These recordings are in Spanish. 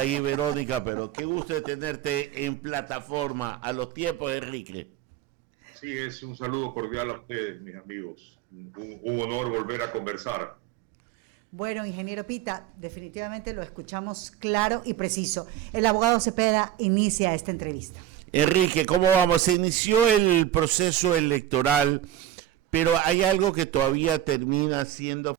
ahí, Verónica, pero qué gusto de tenerte en plataforma a los tiempos, Enrique. Sí, es un saludo cordial a ustedes, mis amigos. Un honor volver a conversar. Bueno, ingeniero Pita, definitivamente lo escuchamos claro y preciso. El abogado Cepeda inicia esta entrevista. Enrique, ¿cómo vamos? Se inició el proceso electoral, pero hay algo que todavía termina siendo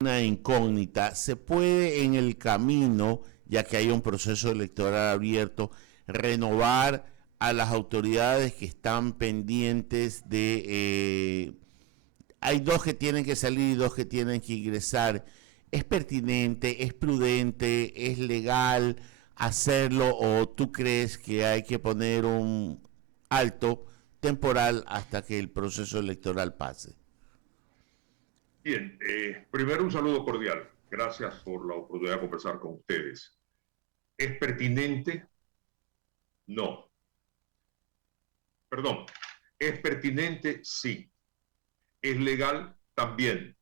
una incógnita. ¿Se puede en el camino, ya que hay un proceso electoral abierto, renovar a las autoridades que están pendientes de... hay dos que tienen que salir y dos que tienen que ingresar? ¿Es pertinente, es prudente, es legal hacerlo o tú crees que hay que poner un alto temporal hasta que el proceso electoral pase? Bien, primero un saludo cordial. Gracias por la oportunidad de conversar con ustedes. ¿Es pertinente? No. Perdón. ¿Es pertinente? Sí. ¿Es legal? También.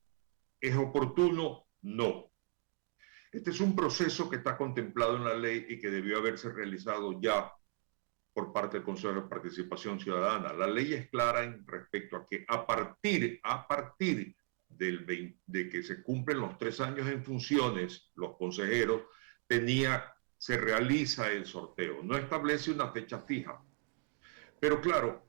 ¿Es oportuno? No. Este es un proceso que está contemplado en la ley y que debió haberse realizado ya por parte del Consejo de Participación Ciudadana. La ley es clara en respecto a que a partir de que se cumplen los 3 años en funciones, los consejeros, se realiza el sorteo. No establece una fecha fija, pero claro,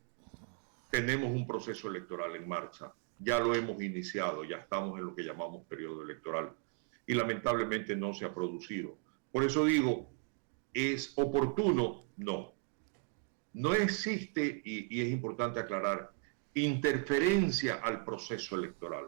tenemos un proceso electoral en marcha. Ya lo hemos iniciado, ya estamos en lo que llamamos periodo electoral y lamentablemente no se ha producido. Por eso digo, ¿es oportuno? No. No existe, y es importante aclarar, interferencia al proceso electoral,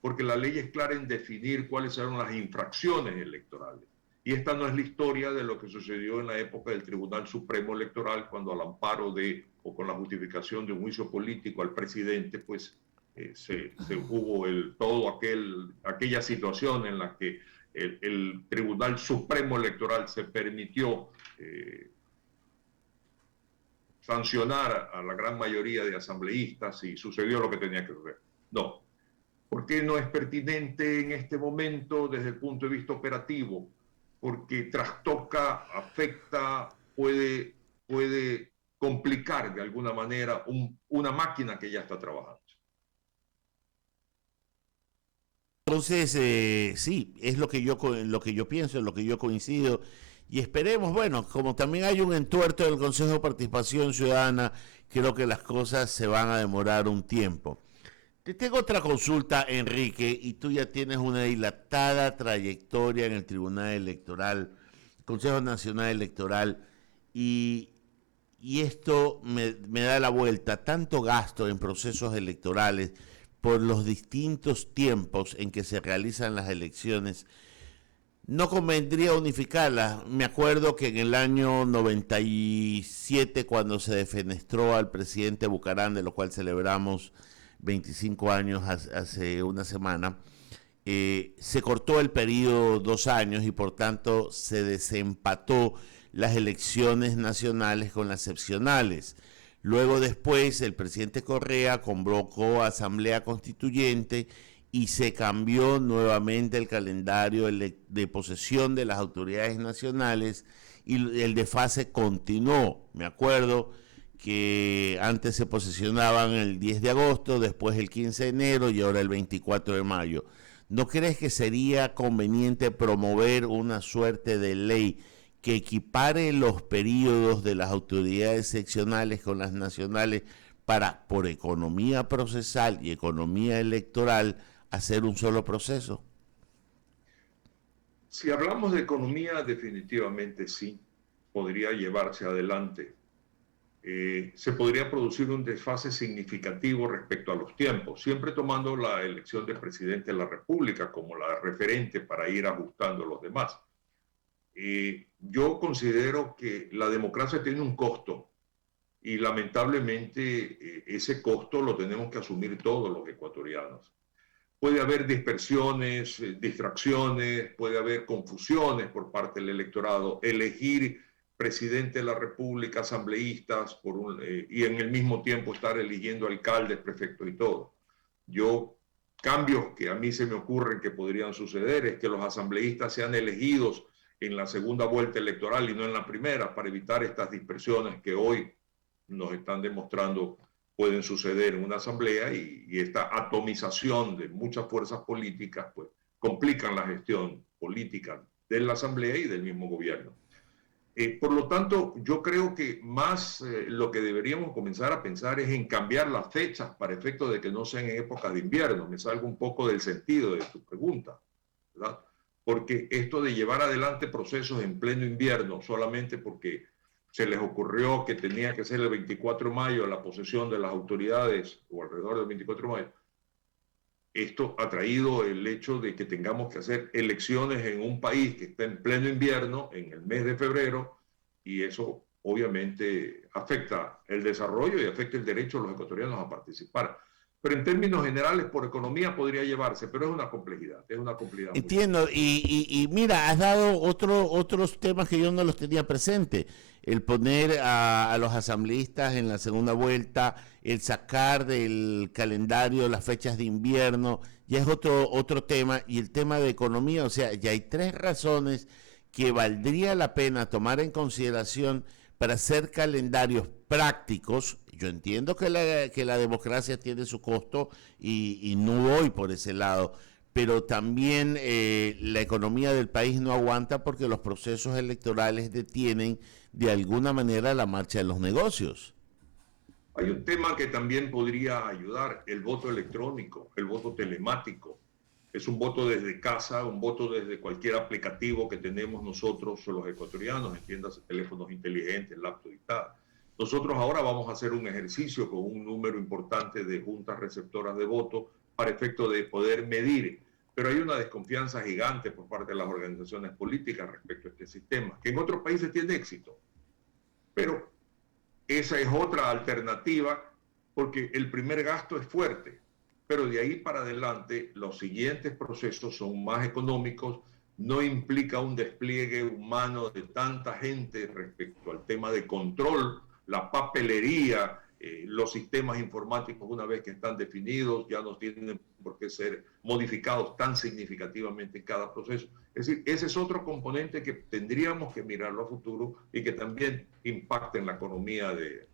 porque la ley es clara en definir cuáles son las infracciones electorales. Y esta no es la historia de lo que sucedió en la época del Tribunal Supremo Electoral, cuando al amparo o con la justificación de un juicio político al presidente, pues hubo aquella situación en la que el Tribunal Supremo Electoral se permitió sancionar a la gran mayoría de asambleístas y sucedió lo que tenía que suceder. No. ¿Por qué no es pertinente en este momento desde el punto de vista operativo? Porque trastoca, afecta, puede complicar de alguna manera una máquina que ya está trabajando. Entonces, sí, es lo que yo pienso, en lo que yo coincido. Y esperemos, bueno, como también hay un entuerto del Consejo de Participación Ciudadana, creo que las cosas se van a demorar un tiempo. Te tengo otra consulta, Enrique, y tú ya tienes una dilatada trayectoria en el Tribunal Electoral, Consejo Nacional Electoral, y, y esto me da la vuelta, tanto gasto en procesos electorales por los distintos tiempos en que se realizan las elecciones. No convendría unificarlas. Me acuerdo que en el año 97, cuando se defenestró al presidente Bucarán, de lo cual celebramos 25 años hace una semana, se cortó el periodo 2 años y por tanto se desempató las elecciones nacionales con las excepcionales. Luego después el presidente Correa convocó asamblea constituyente y se cambió nuevamente el calendario de posesión de las autoridades nacionales y el desfase continuó. Me acuerdo que antes se posesionaban el 10 de agosto, después el 15 de enero y ahora el 24 de mayo. ¿No crees que sería conveniente promover una suerte de ley que equipare los periodos de las autoridades seccionales con las nacionales para, por economía procesal y economía electoral, hacer un solo proceso? Si hablamos de economía, definitivamente sí, podría llevarse adelante. Se podría producir un desfase significativo respecto a los tiempos, siempre tomando la elección del presidente de la República como la referente para ir ajustando los demás. Yo considero que la democracia tiene un costo y lamentablemente ese costo lo tenemos que asumir todos los ecuatorianos. Puede haber dispersiones, distracciones, puede haber confusiones por parte del electorado, elegir presidente de la República, asambleístas, y en el mismo tiempo estar eligiendo alcaldes, prefectos y todo. Cambios que a mí se me ocurren que podrían suceder es que los asambleístas sean elegidos en la segunda vuelta electoral y no en la primera, para evitar estas dispersiones que hoy nos están demostrando pueden suceder en una asamblea, y esta atomización de muchas fuerzas políticas pues complican la gestión política de la asamblea y del mismo gobierno. Por lo tanto, yo creo que más lo que deberíamos comenzar a pensar es en cambiar las fechas para efecto de que no sean en épocas de invierno. Me salgo un poco del sentido de tu pregunta, ¿verdad? Porque esto de llevar adelante procesos en pleno invierno solamente porque se les ocurrió que tenía que ser el 24 de mayo la posesión de las autoridades, o alrededor del 24 de mayo, esto ha traído el hecho de que tengamos que hacer elecciones en un país que está en pleno invierno, en el mes de febrero, y eso obviamente afecta el desarrollo y afecta el derecho de los ecuatorianos a participar. Pero en términos generales, por economía podría llevarse, pero es una complejidad muy Entiendo, y mira, has dado otros temas que yo no los tenía presente. El poner a los asambleístas en la segunda vuelta, el sacar del calendario las fechas de invierno, ya es otro tema, y el tema de economía, o sea, ya hay tres razones que valdría la pena tomar en consideración para hacer calendarios prácticos. Yo entiendo que la democracia tiene su costo y no voy por ese lado, pero también la economía del país no aguanta porque los procesos electorales detienen de alguna manera la marcha de los negocios. Hay un tema que también podría ayudar: el voto electrónico, el voto telemático. Es un voto desde casa, un voto desde cualquier aplicativo que tenemos nosotros los ecuatorianos, entiéndase teléfonos inteligentes, laptop y tal. Nosotros ahora vamos a hacer un ejercicio con un número importante de juntas receptoras de voto para efecto de poder medir, pero hay una desconfianza gigante por parte de las organizaciones políticas respecto a este sistema, que en otros países tiene éxito. Pero esa es otra alternativa, porque el primer gasto es fuerte, pero de ahí para adelante los siguientes procesos son más económicos, no implica un despliegue humano de tanta gente respecto al tema de control, la papelería, los sistemas informáticos una vez que están definidos ya no tienen por qué ser modificados tan significativamente en cada proceso. Es decir, ese es otro componente que tendríamos que mirarlo a futuro y que también impacta en la economía de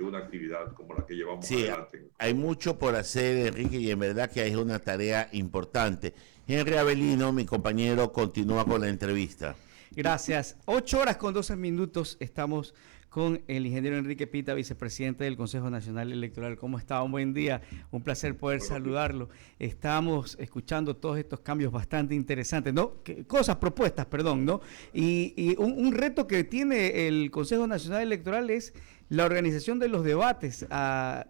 una actividad como la que llevamos adelante. Hay mucho por hacer, Enrique, y en verdad que hay una tarea importante. Henry Avelino, mi compañero, continúa con la entrevista. Gracias. 8 horas con 12 minutos. Estamos con el ingeniero Enrique Pita, vicepresidente del Consejo Nacional Electoral. ¿Cómo está? Un buen día. Un placer poder saludarlo. Estamos escuchando todos estos cambios bastante interesantes, ¿no? Cosas propuestas, perdón, ¿no? Y un reto que tiene el Consejo Nacional Electoral es la organización de los debates a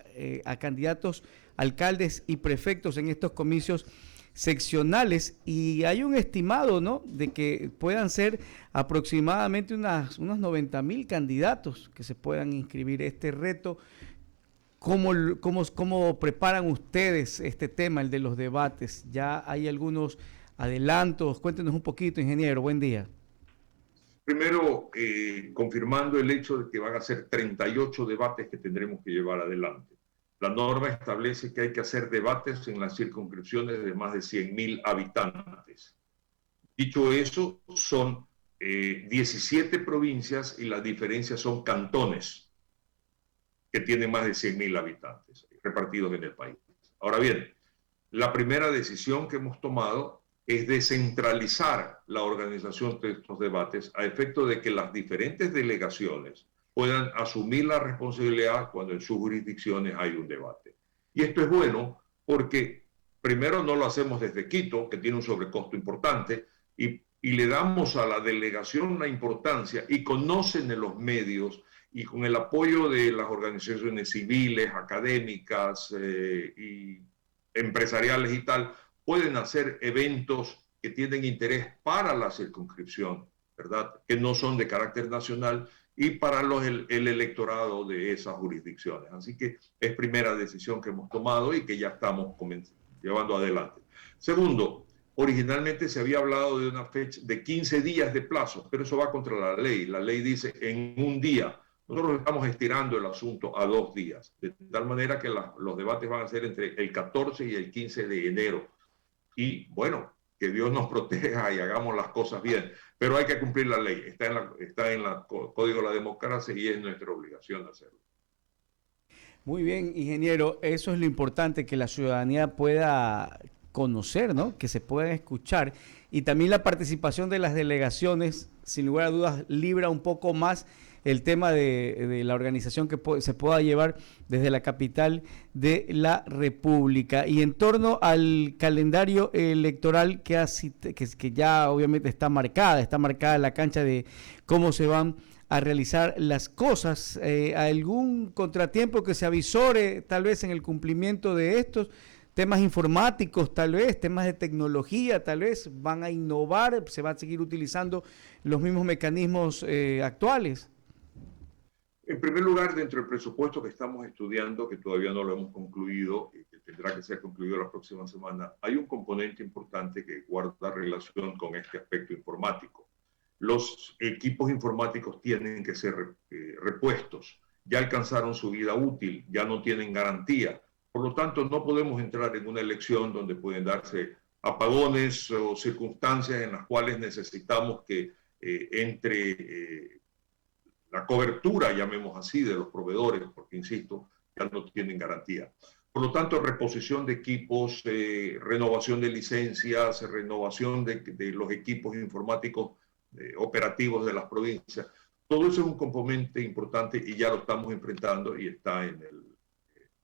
candidatos, alcaldes y prefectos en estos comicios seccionales, y hay un estimado, ¿no?, de que puedan ser aproximadamente unos 90,000 candidatos que se puedan inscribir. Este reto, ¿cómo preparan ustedes este tema, el de los debates? ¿Ya hay algunos adelantos? Cuéntenos un poquito, ingeniero. Buen día. Primero, confirmando el hecho de que van a ser 38 debates que tendremos que llevar adelante. La norma establece que hay que hacer debates en las circunscripciones de más de 100,000 habitantes. Dicho eso, son 17 provincias y las diferencias son cantones que tienen más de 100,000 habitantes repartidos en el país. Ahora bien, la primera decisión que hemos tomado es descentralizar la organización de estos debates a efecto de que las diferentes delegaciones puedan asumir la responsabilidad cuando en sus jurisdicciones hay un debate. Y esto es bueno porque primero no lo hacemos desde Quito, que tiene un sobrecosto importante, y le damos a la delegación la importancia y conocen en los medios, y con el apoyo de las organizaciones civiles, académicas y empresariales y tal, pueden hacer eventos que tienen interés para la circunscripción, ¿verdad?, que no son de carácter nacional, y para el electorado de esas jurisdicciones. Así que es primera decisión que hemos tomado y que ya estamos llevando adelante. Segundo, originalmente se había hablado de una fecha de 15 días de plazo, pero eso va contra la ley. La ley dice en un día. Nosotros estamos estirando el asunto a 2 días, de tal manera que los debates van a ser entre el 14 y el 15 de enero. Y bueno, que Dios nos proteja y hagamos las cosas bien. pero hay que cumplir la ley, está en el Código de la Democracia y es nuestra obligación hacerlo. Muy bien, ingeniero, eso es lo importante, que la ciudadanía pueda conocer, ¿no? Que se pueda escuchar, y también la participación de las delegaciones, sin lugar a dudas, libra un poco más el tema de la organización que se pueda llevar desde la capital de la República. Y en torno al calendario electoral que ya obviamente está marcada la cancha de cómo se van a realizar las cosas. ¿Algún contratiempo que se avisore tal vez en el cumplimiento de estos temas informáticos, tal vez temas de tecnología, tal vez van a innovar, se van a seguir utilizando los mismos mecanismos actuales? En primer lugar, dentro del presupuesto que estamos estudiando, que todavía no lo hemos concluido y que tendrá que ser concluido la próxima semana, hay un componente importante que guarda relación con este aspecto informático. Los equipos informáticos tienen que ser repuestos, ya alcanzaron su vida útil, ya no tienen garantía. Por lo tanto, no podemos entrar en una elección donde pueden darse apagones o circunstancias en las cuales necesitamos que entre la cobertura, llamemos así, de los proveedores, porque, insisto, ya no tienen garantía. Por lo tanto, reposición de equipos, renovación de licencias, renovación de los equipos informáticos operativos de las provincias, todo eso es un componente importante y ya lo estamos enfrentando y está en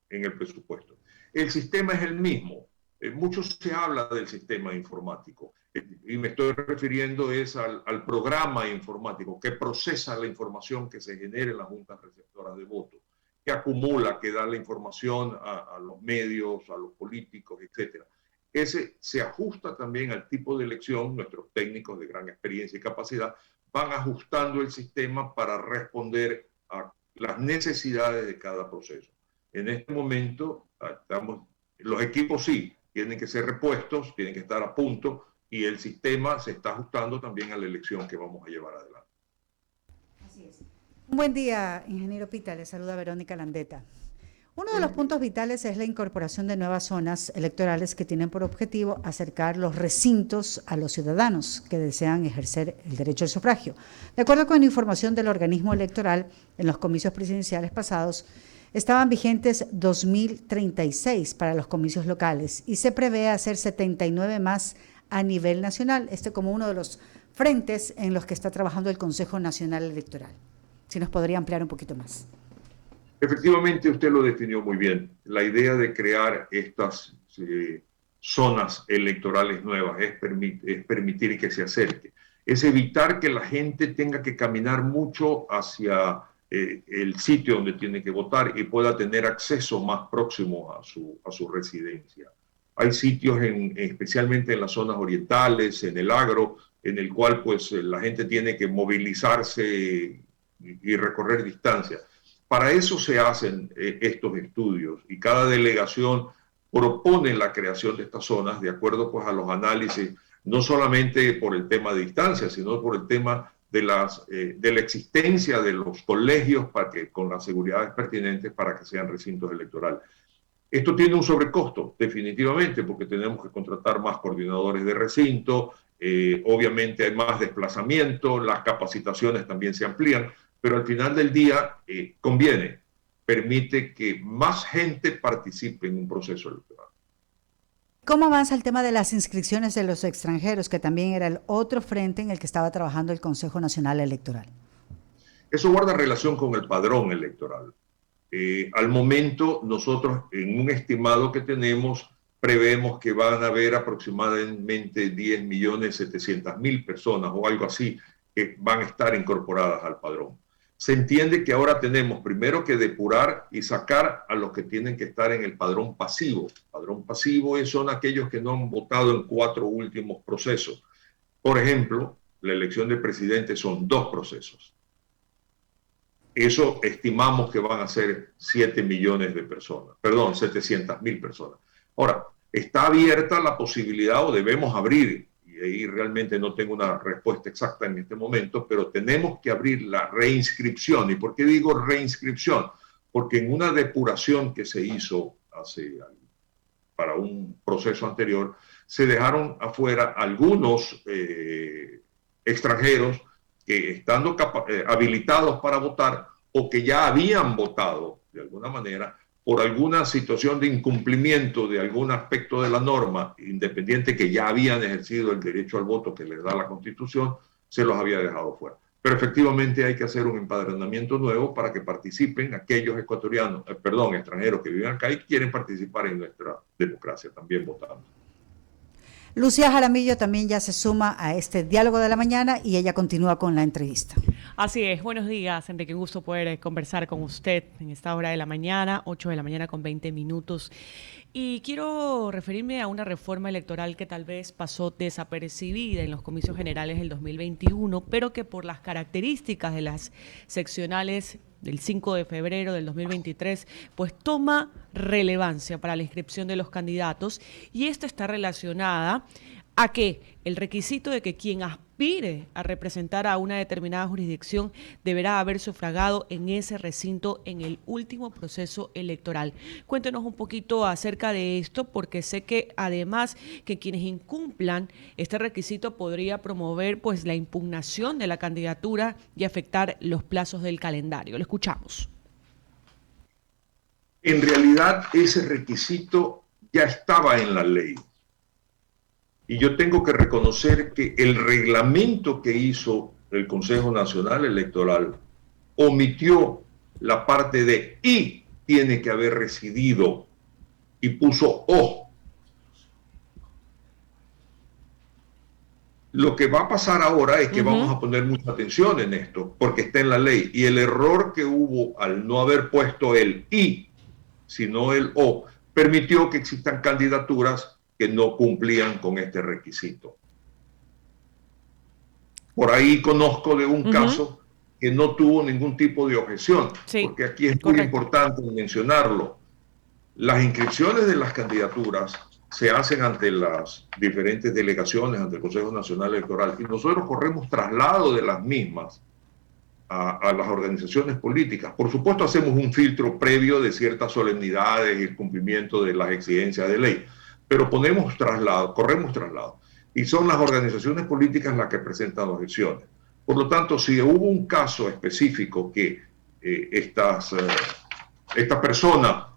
el presupuesto. El sistema es el mismo. Mucho se habla del sistema informático y me estoy refiriendo al programa informático que procesa la información que se genera en las juntas receptoras de votos, que acumula, que da la información a los medios, a los políticos, etc. Ese se ajusta también al tipo de elección. Nuestros técnicos de gran experiencia y capacidad van ajustando el sistema para responder a las necesidades de cada proceso. En este momento, los equipos sí tienen que ser repuestos, tienen que estar a punto, y el sistema se está ajustando también a la elección que vamos a llevar adelante. Así es. Un buen día, ingeniero Pita, le saluda Verónica Landeta. Uno de los puntos vitales es la incorporación de nuevas zonas electorales que tienen por objetivo acercar los recintos a los ciudadanos que desean ejercer el derecho al sufragio. De acuerdo con información del organismo electoral, en los comicios presidenciales pasados, estaban vigentes 2.036 para los comicios locales y se prevé hacer 79 más a nivel nacional, como uno de los frentes en los que está trabajando el Consejo Nacional Electoral. Si nos podría ampliar un poquito más. Efectivamente, usted lo definió muy bien. La idea de crear estas zonas electorales nuevas es permitir que se acerque. Es evitar que la gente tenga que caminar mucho hacia el sitio donde tiene que votar y pueda tener acceso más próximo a su residencia. Hay sitios, especialmente en las zonas orientales, en el agro, en el cual pues, la gente tiene que movilizarse y recorrer distancias. Para eso se hacen estos estudios y cada delegación propone la creación de estas zonas de acuerdo pues, a los análisis, no solamente por el tema de distancia, sino por el tema de la existencia de los colegios con las seguridades pertinentes para que sean recintos electorales. Esto tiene un sobrecosto, definitivamente, porque tenemos que contratar más coordinadores de recinto, obviamente hay más desplazamiento, las capacitaciones también se amplían, pero al final del día conviene, permite que más gente participe en un proceso electoral. ¿Cómo avanza el tema de las inscripciones de los extranjeros, que también era el otro frente en el que estaba trabajando el Consejo Nacional Electoral? Eso guarda relación con el padrón electoral. Al momento, nosotros en un estimado que tenemos, prevemos que van a haber aproximadamente 10.700.000 personas o algo así que van a estar incorporadas al padrón. Se entiende que ahora tenemos primero que depurar y sacar a los que tienen que estar en el padrón pasivo. Padrón pasivo son aquellos que no han votado en 4 últimos procesos. Por ejemplo, la elección de presidente son 2 procesos. Eso estimamos que van a ser 7 millones de personas, perdón, 700.000 personas. Ahora, está abierta la posibilidad, o debemos abrir, y ahí realmente no tengo una respuesta exacta en este momento, pero tenemos que abrir la reinscripción. ¿Y por qué digo reinscripción? Porque en una depuración que se hizo para un proceso anterior, se dejaron afuera algunos extranjeros que estando habilitados para votar o que ya habían votado de alguna manera por alguna situación de incumplimiento de algún aspecto de la norma, independiente que ya habían ejercido el derecho al voto que les da la Constitución, se los había dejado fuera. Pero efectivamente hay que hacer un empadronamiento nuevo para que participen aquellos extranjeros que viven acá y quieren participar en nuestra democracia, también votando. Lucía Jaramillo también ya se suma a este diálogo de la mañana y ella continúa con la entrevista. Así es, buenos días, Enrique, un gusto poder conversar con usted en esta hora de la mañana, 8 de la mañana con 20 minutos. Y quiero referirme a una reforma electoral que tal vez pasó desapercibida en los comicios generales del 2021, pero que por las características de las seccionales del 5 de febrero del 2023, pues toma relevancia para la inscripción de los candidatos, y esta está relacionada a que el requisito de que quien aspire a representar a una determinada jurisdicción deberá haber sufragado en ese recinto en el último proceso electoral. Cuéntenos un poquito acerca de esto, porque sé que además que quienes incumplan este requisito podría promover pues la impugnación de la candidatura y afectar los plazos del calendario. Lo escuchamos. En realidad ese requisito ya estaba en la ley. Y yo tengo que reconocer que el reglamento que hizo el Consejo Nacional Electoral omitió la parte de "y tiene que haber residido" y puso "o". Lo que va a pasar ahora es que vamos a poner mucha atención en esto, porque está en la ley. Y el error que hubo al no haber puesto el "y", sino el "o", permitió que existan candidaturas que no cumplían con este requisito. Por ahí conozco de un caso que no tuvo ningún tipo de objeción, porque aquí es muy importante mencionarlo. Las inscripciones de las candidaturas se hacen ante las diferentes delegaciones, ante el Consejo Nacional Electoral, y nosotros corremos traslado de las mismas a las organizaciones políticas. Por supuesto, hacemos un filtro previo de ciertas solemnidades y el cumplimiento de las exigencias de ley, pero corremos traslado, y son las organizaciones políticas las que presentan objeciones. Por lo tanto, si hubo un caso específico que esta persona,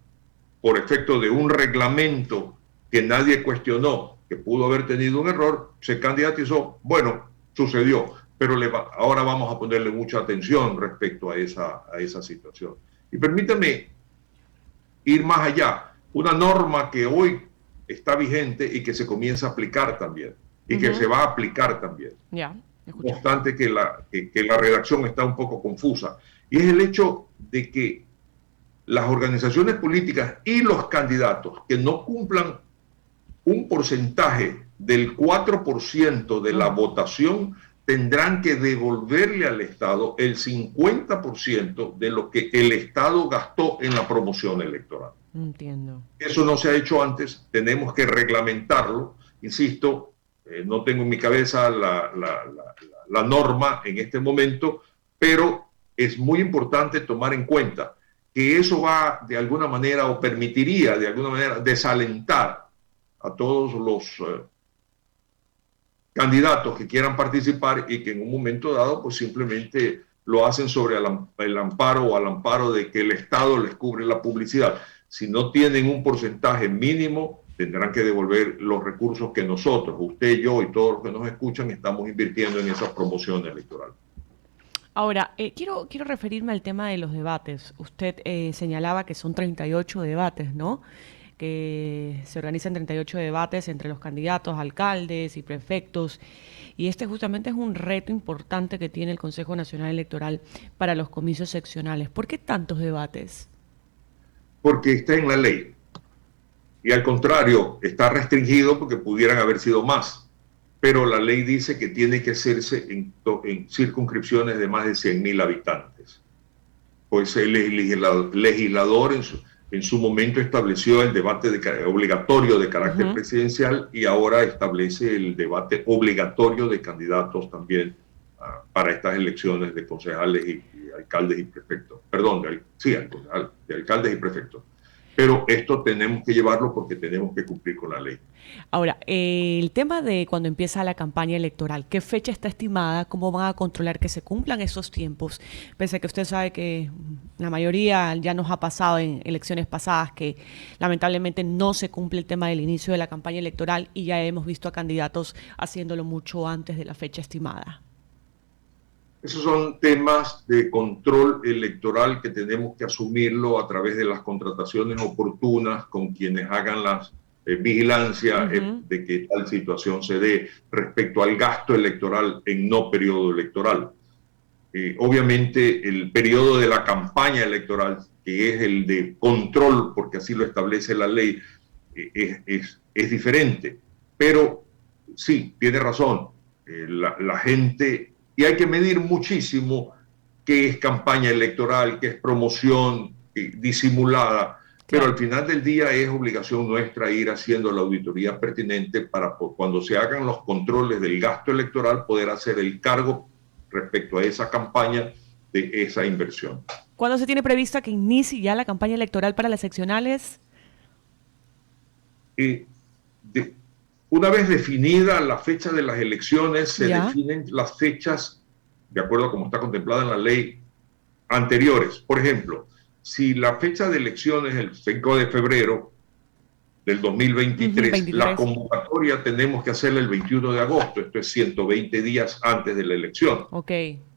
por efecto de un reglamento que nadie cuestionó, que pudo haber tenido un error, se candidatizó, bueno, sucedió, pero ahora vamos a ponerle mucha atención respecto a esa situación. Y permítame ir más allá. Una norma que hoy está vigente y que se comienza a aplicar también, y que se va a aplicar también. No obstante que la redacción está un poco confusa. Y es el hecho de que las organizaciones políticas y los candidatos que no cumplan un porcentaje del 4% de la votación tendrán que devolverle al Estado el 50% de lo que el Estado gastó en la promoción electoral. Entiendo. Eso no se ha hecho antes, tenemos que reglamentarlo. Insisto, no tengo en mi cabeza la norma en este momento, pero es muy importante tomar en cuenta que eso va de alguna manera, o permitiría de alguna manera, desalentar a todos los candidatos que quieran participar y que en un momento dado pues simplemente lo hacen sobre el amparo o al amparo de que el Estado les cubre la publicidad. Si no tienen un porcentaje mínimo, tendrán que devolver los recursos que nosotros, usted, yo y todos los que nos escuchan, estamos invirtiendo en esa promoción electoral. Ahora, quiero referirme al tema de los debates. Usted señalaba que son 38 debates, ¿no? Que se organizan 38 debates entre los candidatos, alcaldes y prefectos. Y este justamente es un reto importante que tiene el Consejo Nacional Electoral para los comicios seccionales. ¿Por qué tantos debates? Porque está en la ley. Y al contrario, está restringido porque pudieran haber sido más. Pero la ley dice que tiene que hacerse en circunscripciones de más de 100.000 habitantes. Pues el legislador en su momento estableció el debate obligatorio de carácter presidencial, y ahora establece el debate obligatorio de candidatos también para estas elecciones de concejales y alcaldes y prefectos. Perdón, de alcaldes y prefectos. Pero esto tenemos que llevarlo porque tenemos que cumplir con la ley. Ahora, el tema de cuando empieza la campaña electoral, ¿qué fecha está estimada? ¿Cómo van a controlar que se cumplan esos tiempos? Pese a que usted sabe que la mayoría ya nos ha pasado en elecciones pasadas que lamentablemente no se cumple el tema del inicio de la campaña electoral y ya hemos visto a candidatos haciéndolo mucho antes de la fecha estimada. Esos son temas de control electoral que tenemos que asumirlo a través de las contrataciones oportunas con quienes hagan las vigilancia de que tal situación se dé respecto al gasto electoral en no periodo electoral. Obviamente el periodo de la campaña electoral, que es el de control, porque así lo establece la ley, es diferente. Pero sí, tiene razón, la gente... Y hay que medir muchísimo qué es campaña electoral, qué es promoción disimulada, pero al final del día es obligación nuestra ir haciendo la auditoría pertinente para cuando se hagan los controles del gasto electoral poder hacer el cargo respecto a esa campaña de esa inversión. ¿Cuándo se tiene prevista que inicie ya la campaña electoral para las seccionales? Una vez definida la fecha de las elecciones, se definen las fechas, de acuerdo a como está contemplada en la ley, anteriores. Por ejemplo, si la fecha de elecciones es el 5 de febrero del 2023, la convocatoria tenemos que hacerla el 21 de agosto, esto es 120 días antes de la elección.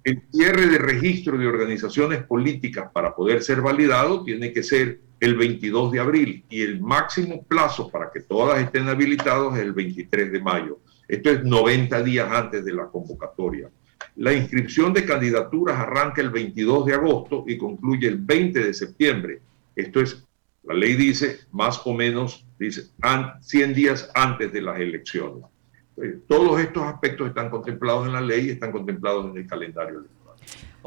El cierre de registro de organizaciones políticas para poder ser validado tiene que ser el 22 de abril y el máximo plazo para que todas estén habilitadas es el 23 de mayo. Esto es 90 días antes de la convocatoria. La inscripción de candidaturas arranca el 22 de agosto y concluye el 20 de septiembre. Esto es, la ley dice, más o menos, dice 100 días antes de las elecciones. Todos estos aspectos están contemplados en la ley y están contemplados en el calendario electoral.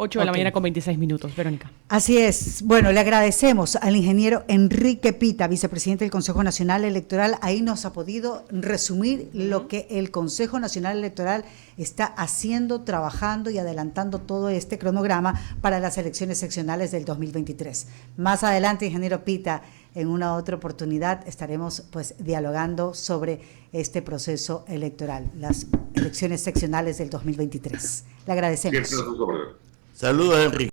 8 de la mañana con 26 minutos, Verónica. Así es. Bueno, le agradecemos al ingeniero Enrique Pita, vicepresidente del Consejo Nacional Electoral. Ahí nos ha podido resumir lo que el Consejo Nacional Electoral está haciendo, trabajando y adelantando todo este cronograma para las elecciones seccionales del 2023. Más adelante, ingeniero Pita, en una otra oportunidad estaremos pues dialogando sobre este proceso electoral, las elecciones seccionales del 2023. Le agradecemos. Saludos, Enrique.